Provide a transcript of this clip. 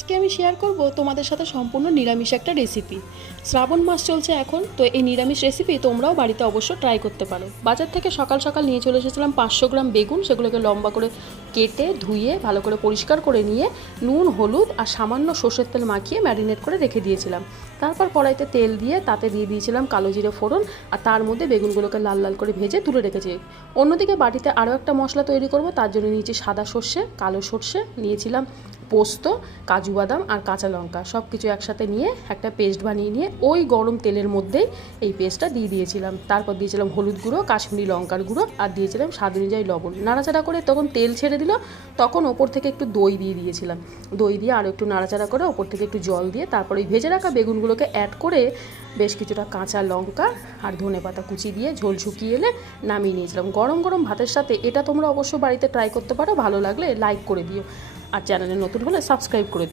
আজকে আমি শেয়ার করব তোমাদের সাথে সম্পূর্ণ নিরামিষ একটা রেসিপি। শ্রাবণ মাস চলছে এখন, তো এই নিরামিষ রেসিপি তোমরাও বাড়িতে অবশ্য ট্রাই করতে পারো। বাজার থেকে সকাল সকাল নিয়ে চলে এসেছিলাম 500 গ্রাম বেগুন। সেগুলোকে লম্বা করে কেটে ধুয়ে ভালো করে পরিষ্কার করে নিয়ে নুন, হলুদ আর সামান্য সর্ষের তেল মাখিয়ে ম্যারিনেট করে রেখে দিয়েছিলাম। তারপর কড়াইতে তেল দিয়ে তাতে দিয়ে দিয়েছিলাম কালো জিরে ফোড়ন, আর তার মধ্যে বেগুনগুলোকে লাল লাল করে ভেজে তুলে রেখেছি। অন্যদিকে বাটিতে আরও একটা মশলা তৈরি করব, তার জন্য নিয়েছি সাদা সর্ষে, কালো সর্ষে, নিয়েছিলাম পোস্ত, কাজু বাদাম আর কাঁচা লঙ্কা, সব কিছু একসাথে নিয়ে একটা পেস্ট বানিয়ে নিয়ে ওই গরম তেলের মধ্যেই এই পেস্টটা দিয়ে দিয়েছিলাম। তারপর দিয়েছিলাম হলুদ গুঁড়ো, কাশ্মীরি লঙ্কার গুঁড়ো আর দিয়েছিলাম স্বাদ অনুযায়ী লবণ। নাড়াচাড়া করে তখন তেল ছেড়ে দিল, তখন ওপর থেকে একটু দই দিয়ে দিয়েছিলাম। দই দিয়ে আরও একটু নাড়াচাড়া করে ওপর থেকে একটু জল দিয়ে তারপর এই ভেজে রাখা বেগুনগুলোকে অ্যাড করে বেশ কিছুটা কাঁচা লঙ্কা আর ধনেপাতা কুচি দিয়ে ঝোল শুকিয়ে এলে নামিয়ে নিয়েছিলাম। গরম গরম ভাতের সাথে এটা তোমরা অবশ্য বাড়িতে ট্রাই করতে পারো। ভালো লাগলে লাইক করে দিও, আর চ্যানেলে নতুন হলে সাবস্ক্রাইব করে দিও।